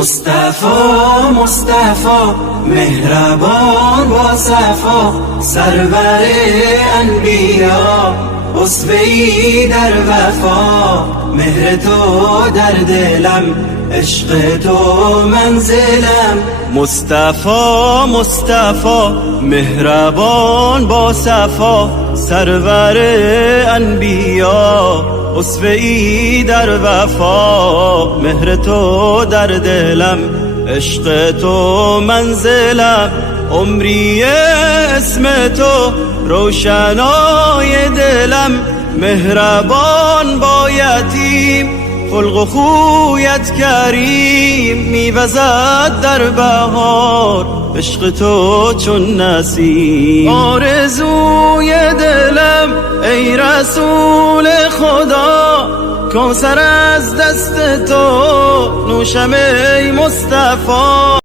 مصطفی مصطفی مهربان با صفا، سرور انبیا اسوه‌ای در وفا. مهر تو در دلم، عشق تو منزلم. مصطفی مصطفی مهربان با صفا، سرور انبیا اسوه‌ای در وفا. مهر تو در دلم، عشق تو منزلم. عمری اسم تو روشنای دلم، مهربان با یتیم خلق و خویت کریم. میوزد در بهار عشق تو چون نسیم. آرزوی دلم ای رسول خدا، کوثر از دست تو نوشم ای مصطفی.